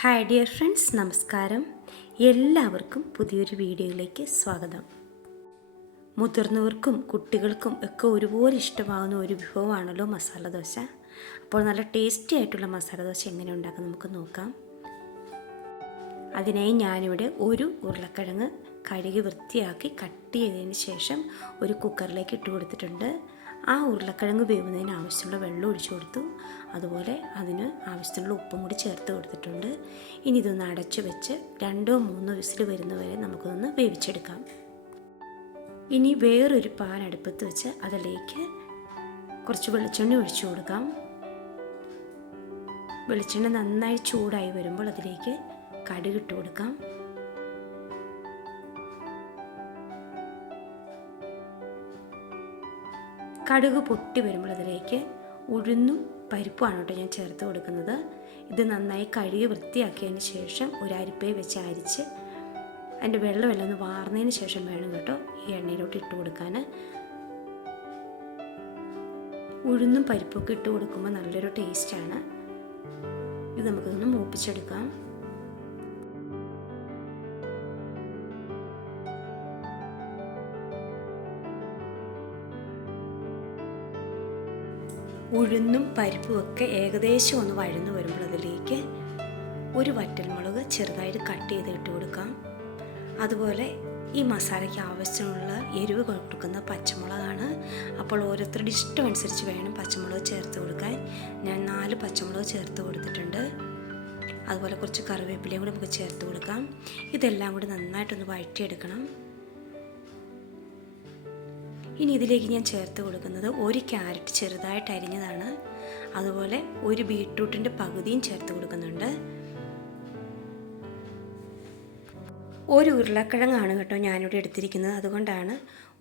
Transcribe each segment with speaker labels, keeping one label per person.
Speaker 1: Hi dear friends നമസ്കാരം. എല്ലാവർക്കും പുതിയൊരു വീഡിയോയിലേക്ക് സ്വാഗതം. മുതിർന്നവർക്കും കുട്ടികൾക്കും ഒക്കെ ഒരുപോലെ ഇഷ്ടമാകുന്ന ഒരു വിഭവമാണല്ലോ മസാല ദോശ. അപ്പോൾ നല്ല ടേസ്റ്റി ആയിട്ടുള്ള മസാല ദോശ എങ്ങനെ ഉണ്ടാക്കാം നമുക്ക് നോക്കാം. അതിനായി ഞാനിവിടെ ഒരു ഉരുളക്കിഴങ്ങ് കഴുകി വൃത്തിയാക്കി കട്ട് ചെയ്തതിന് ശേഷം ഒരു കുക്കറിലേക്ക് ഇട്ട് കൊടുത്തിട്ടുണ്ട്. ആ ഉരുളക്കിഴങ്ങ് വേവുന്നതിന് ആവശ്യമുള്ള വെള്ളം ഒഴിച്ചു കൊടുത്തു. അതുപോലെ അതിന് ആവശ്യത്തിനുള്ള ഉപ്പും കൂടി ചേർത്ത് കൊടുത്തിട്ടുണ്ട്. ഇനി ഇതൊന്ന് അടച്ചു വെച്ച് രണ്ടോ മൂന്നോ വിസിൽ വരുന്നവരെ നമുക്കൊന്ന് വേവിച്ചെടുക്കാം. ഇനി വേറൊരു പാൻ അടുപ്പത്ത് വെച്ച് അതിലേക്ക് കുറച്ച് വെളിച്ചെണ്ണ ഒഴിച്ചു കൊടുക്കാം. വെളിച്ചെണ്ണ നന്നായി ചൂടായി വരുമ്പോൾ അതിലേക്ക് കടുകിട്ട് കൊടുക്കാം. കടുക് പൊട്ടി വരുമ്പോൾ അതിലേക്ക് ഉഴുന്നും പരിപ്പുമാണ് കേട്ടോ ഞാൻ ചേർത്ത് കൊടുക്കുന്നത്. ഇത് നന്നായി കഴുകി വൃത്തിയാക്കിയതിന് ശേഷം ഒരു അരിപ്പയെ വെച്ച് അരിച്ച് അതിന്റെ വെള്ളമെല്ലാം ഒന്ന് വാർന്നതിന് ശേഷം വേണം കേട്ടോ ഈ എണ്ണയിലോട്ട് ഇട്ട് കൊടുക്കാൻ. ഉഴുന്നും പരിപ്പൊക്കെ ഇട്ട് കൊടുക്കുമ്പോൾ നല്ലൊരു ടേസ്റ്റാണ്. ഇത് നമുക്കൊന്ന് മൂപ്പിച്ചെടുക്കാം. ഉഴുന്നും പരിപ്പുമൊക്കെ ഏകദേശം ഒന്ന് വഴന്നു വരുമ്പോൾ അതിലേക്ക് ഒരു വറ്റൽമുളക് ചെറുതായിട്ട് കട്ട് ചെയ്ത് ഇട്ട് കൊടുക്കാം. അതുപോലെ ഈ മസാലയ്ക്ക് ആവശ്യമുള്ള എരിവ് കൊടുക്കുന്ന പച്ചമുളകാണ്. അപ്പോൾ ഓരോരുത്തരുടെ ഇഷ്ടം അനുസരിച്ച് വേണം പച്ചമുളക് ചേർത്ത് കൊടുക്കാൻ. ഞാൻ നാല് പച്ചമുളക് ചേർത്ത് കൊടുത്തിട്ടുണ്ട്. അതുപോലെ കുറച്ച് കറിവേപ്പിലയും കൂടി നമുക്ക് ചേർത്ത് കൊടുക്കാം. ഇതെല്ലാം കൂടി നന്നായിട്ടൊന്ന് വഴറ്റിയെടുക്കണം. ഇനി ഇതിലേക്ക് ഞാൻ ചേർത്ത് കൊടുക്കുന്നത് ഒരു ക്യാരറ്റ് ചെറുതായിട്ട് അരിഞ്ഞതാണ്. അതുപോലെ ഒരു ബീട്രൂട്ടിന്റെ പകുതിയും ചേർത്ത് കൊടുക്കുന്നുണ്ട്. ഒരു ഉരുളക്കിഴങ്ങാണ് കേട്ടോ ഞാനിവിടെ എടുത്തിരിക്കുന്നത്. അതുകൊണ്ടാണ്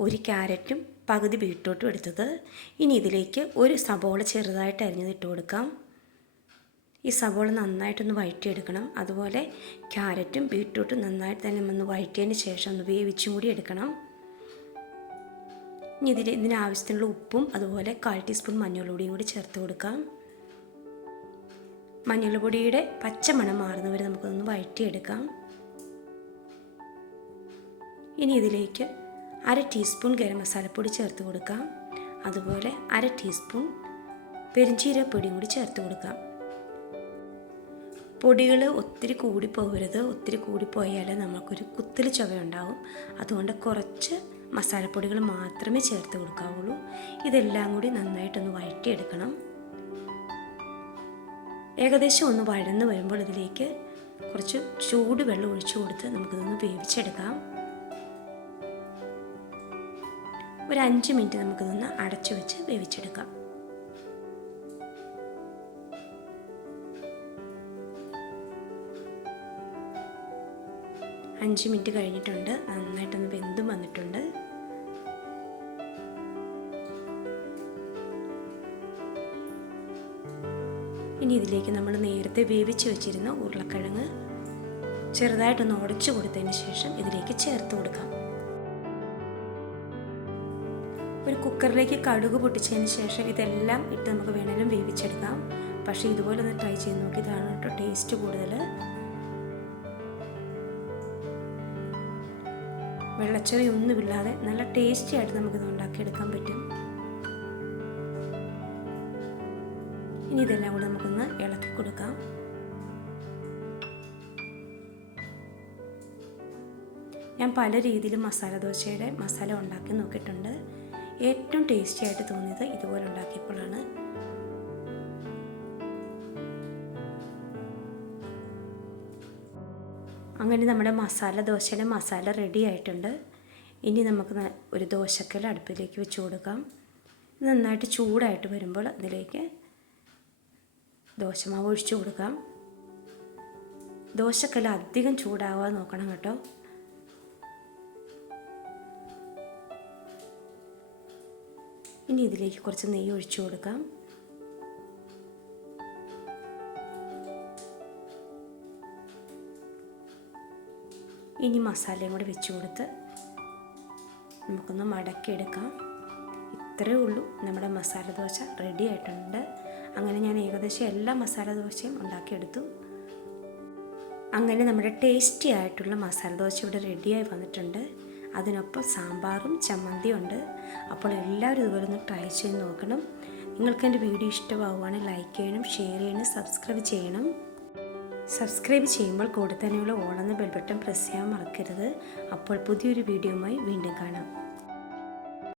Speaker 1: ഒരു ക്യാരറ്റും പകുതി ബീട്രൂട്ടും എടുത്തത്. ഇനി ഇതിലേക്ക് ഒരു സബോള ചെറുതായിട്ട് അരിഞ്ഞത് ഇട്ട് കൊടുക്കാം. ഈ സബോള നന്നായിട്ടൊന്ന് വഴറ്റിയെടുക്കണം. അതുപോലെ ക്യാരറ്റും ബീട്രൂട്ടും നന്നായിട്ട് തന്നെ ഒന്ന് വഴറ്റിയതിന് ശേഷം ഒന്ന് വേവിച്ചും കൂടി എടുക്കണം. ഇനി ഇതിൽ ഇതിനാവശ്യത്തിനുള്ള ഉപ്പും അതുപോലെ കാൽ ടീസ്പൂൺ മഞ്ഞൾപ്പൊടിയും കൂടി ചേർത്ത് കൊടുക്കാം. മഞ്ഞൾപ്പൊടിയുടെ പച്ചമണം മാറുന്നവരെ നമുക്കൊന്ന് വഴറ്റിയെടുക്കാം. ഇനി ഇതിലേക്ക് അര ടീസ്പൂൺ ഗരം മസാലപ്പൊടി ചേർത്ത് കൊടുക്കാം. അതുപോലെ അര ടീസ്പൂൺ പെരിഞ്ചീരപ്പൊടിയും കൂടി ചേർത്ത് കൊടുക്കാം. പൊടികൾ ഒത്തിരി കൂടി പോകരുത്. ഒത്തിരി കൂടിപ്പോയാൽ നമുക്കൊരു നമുക്കൊരു ചുവ ചുവയുണ്ടാവും. അതുകൊണ്ട് കുറച്ച് മസാലപ്പൊടികൾ മാത്രമേ ചേർത്ത് കൊടുക്കാവുള്ളൂ. ഇതെല്ലാം കൂടി നന്നായിട്ടൊന്ന് വഴറ്റിയെടുക്കണം. ഏകദേശം ഒന്ന് വഴന്ന് വരുമ്പോൾ ഇതിലേക്ക് കുറച്ച് ചൂട് വെള്ളം ഒഴിച്ചു കൊടുത്ത് നമുക്കിതൊന്ന് വേവിച്ചെടുക്കാം. ഒരു അഞ്ച് മിനിറ്റ് നമുക്കിതൊന്ന് അടച്ചു വെച്ച് വേവിച്ചെടുക്കാം. അഞ്ച് മിനിറ്റ് കഴിഞ്ഞിട്ടുണ്ട്. നന്നായിട്ടൊന്ന് വെന്തും വന്നിട്ടുണ്ട്. ഇനി ഇതിലേക്ക് നമ്മൾ നേരത്തെ വേവിച്ച് വെച്ചിരുന്ന ഉരുളക്കിഴങ്ങ് ചെറുതായിട്ടൊന്ന് ഉടച്ചു കൊടുത്തതിന് ശേഷം ഇതിലേക്ക് ചേർത്ത് കൊടുക്കാം. ഒരു കുക്കറിലേക്ക് കടുക് പൊട്ടിച്ചതിന് ശേഷം ഇതെല്ലാം ഇട്ട് നമുക്ക് വേണേലും വേവിച്ചെടുക്കാം. പക്ഷേ ഇതുപോലെ ഒന്ന് ട്രൈ ചെയ്ത് നോക്കി ഇതാണ് കേട്ടോ ടേസ്റ്റ് കൂടുതൽ. വെള്ളച്ചെറിയൊന്നുമില്ലാതെ നല്ല ടേസ്റ്റി ആയിട്ട് നമുക്കിത് ഉണ്ടാക്കിയെടുക്കാൻ പറ്റും. ഇനി ഇതെല്ലാം കൂടെ നമുക്കൊന്ന് ഇളക്കി കൊടുക്കാം. ഞാൻ പല രീതിയിലും മസാല ദോശയുടെ മസാല ഉണ്ടാക്കി നോക്കിയിട്ടുണ്ട്. ഏറ്റവും ടേസ്റ്റി ആയിട്ട് തോന്നിയത് ഇതുപോലെ ഉണ്ടാക്കിയപ്പോഴാണ്. അങ്ങനെ നമ്മുടെ മസാല ദോശയുടെ മസാല റെഡി ആയിട്ടുണ്ട്. ഇനി നമുക്ക് ഒരു ദോശക്കല്ല് അടുപ്പിലേക്ക് വെച്ച് കൊടുക്കാം. നന്നായിട്ട് ചൂടായിട്ട് വരുമ്പോൾ അതിലേക്ക് ദോശമാവ് ഒഴിച്ചു കൊടുക്കാം. ദോശക്കല്ല അധികം ചൂടാവാതെ നോക്കണം കേട്ടോ. ഇനി ഇതിലേക്ക് കുറച്ച് നെയ്യ് ഒഴിച്ചു കൊടുക്കാം. ഇനി മസാലയും കൂടെ വെച്ച് കൊടുത്ത് നമുക്കൊന്ന് മടക്കിയെടുക്കാം. ഇത്രയേ ഉള്ളൂ. നമ്മുടെ മസാല ദോശ റെഡി ആയിട്ടുണ്ട്. അങ്ങനെ ഞാൻ ഏകദേശം എല്ലാ മസാല ദോശയും ഉണ്ടാക്കിയെടുത്തു. അങ്ങനെ നമ്മുടെ ടേസ്റ്റി ആയിട്ടുള്ള മസാല ദോശ ഇവിടെ റെഡിയായി വന്നിട്ടുണ്ട്. അതിനൊപ്പം സാമ്പാറും ചമ്മന്തിയും ഉണ്ട്. അപ്പോൾ എല്ലാവരും ഇതുപോലെ ഒന്ന് ട്രൈ ചെയ്ത് നോക്കണം. നിങ്ങൾക്ക് എന്റെ വീഡിയോ ഇഷ്ടമാവുകയാണെങ്കിൽ ലൈക്ക് ചെയ്യണം ഷെയർ ചെയ്യണം സബ്സ്ക്രൈബ് ചെയ്യണം. സബ്സ്ക്രൈബ് ചെയ്യുമ്പോൾ കൂടെ തന്നെയുള്ള ഓളെന്ന ബെൽബട്ടൺ പ്രസ് ചെയ്യാൻ മറക്കരുത്. അപ്പോൾ പുതിയൊരു വീഡിയോയുമായി വീണ്ടും കാണാം.